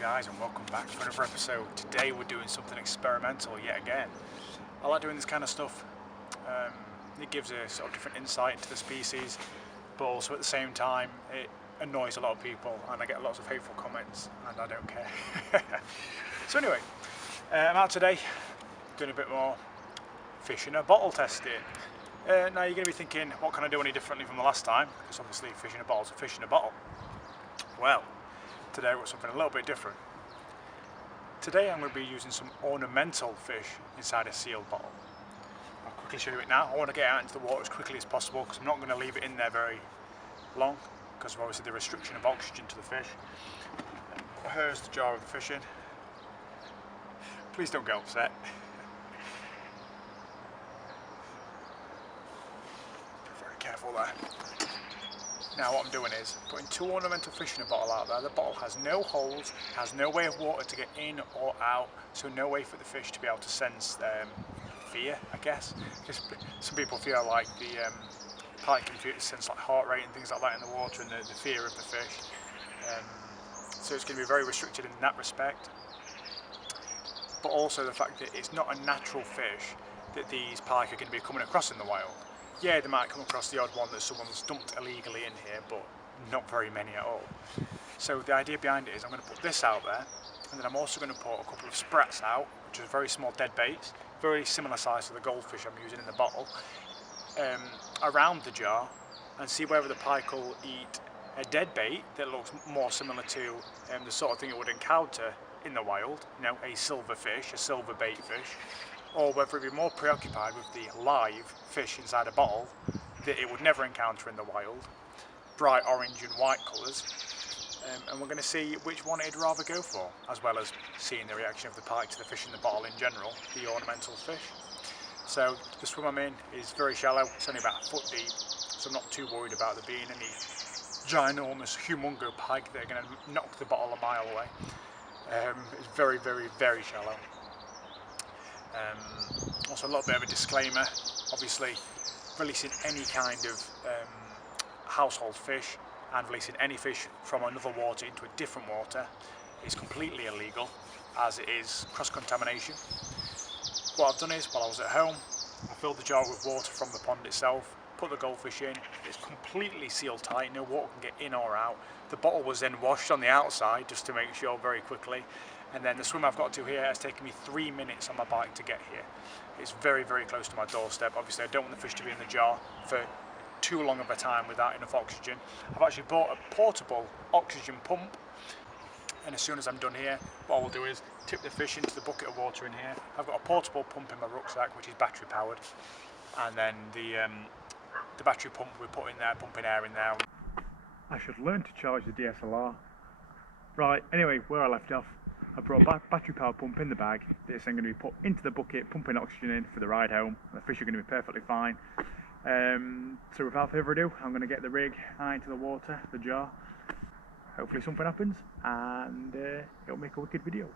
guys, and welcome back for another episode. Today we're doing something experimental yet again. I like doing this kind of stuff. It gives a sort of different insight into the species, but also at the same time it annoys a lot of people and I get lots of hateful comments and I don't care. So anyway, I'm out today doing a bit more fish in a bottle testing. Now you're going to be thinking, what can I do any differently from the last time? Because obviously fish in a bottle is a fish in a bottle. Well, today we've got something a little bit different. Today I'm going to be using some ornamental fish inside a sealed bottle. I'll quickly show you it now. I want to get out into the water as quickly as possible because I'm not going to leave it in there very long because of obviously the restriction of oxygen to the fish. Here's the jar of the fish in. Please don't get upset. Be very careful there. Now what I'm doing is putting two ornamental fish in a bottle out there. The bottle has no holes, has no way of water to get in or out, so no way for the fish to be able to sense fear, I guess. Because some people feel like the pike can sense like heart rate and things like that in the water and the fear of the fish. So it's going to be very restricted in that respect. But also the fact that it's not a natural fish that these pike are going to be coming across in the wild. Yeah, they might come across the odd one that someone's dumped illegally in here, but not very many at all. So the idea behind it is I'm going to put this out there, and then I'm also going to put a couple of sprats out, which are very small dead baits, very similar size to the goldfish I'm using in the bottle, around the jar, and see whether the pike will eat a dead bait that looks more similar to the sort of thing it would encounter in the wild, you know, a silver fish, a silver bait fish, or whether it be more preoccupied with the live fish inside a bottle that it would never encounter in the wild, bright orange and white colours, and we're going to see which one it'd rather go for, as well as seeing the reaction of the pike to the fish in the bottle in general, the ornamental fish. So the swim I'm in is very shallow, it's only about a foot deep, so I'm not too worried about there being any ginormous, humongo pike that are going to knock the bottle a mile away. It's very, very, very shallow. Also a little bit of a disclaimer, obviously releasing any kind of household fish and releasing any fish from another water into a different water is completely illegal, as it is cross-contamination. What I've done is, while I was at home, I filled the jar with water from the pond itself, put the goldfish in, it's completely sealed tight, no water can get in or out. The bottle was then washed on the outside just to make sure very quickly. And then the swim I've got to here has taken me 3 minutes on my bike to get here. It's very, very close to my doorstep. Obviously I don't want the fish to be in the jar for too long of a time without enough oxygen. I've actually bought a portable oxygen pump, and as soon as I'm done here, what I'll do is tip the fish into the bucket of water in here. I've got a portable pump in my rucksack which is battery powered, and then the battery pump we put in there, pumping air in there. I should learn to charge the DSLR. Right, anyway, where I left off, I brought a battery powered pump in the bag that's then going to be put into the bucket, pumping oxygen in for the ride home. The fish are going to be perfectly fine. So without further ado, I'm going to get the rig out into the water, the jar. Hopefully something happens and it'll make a wicked video.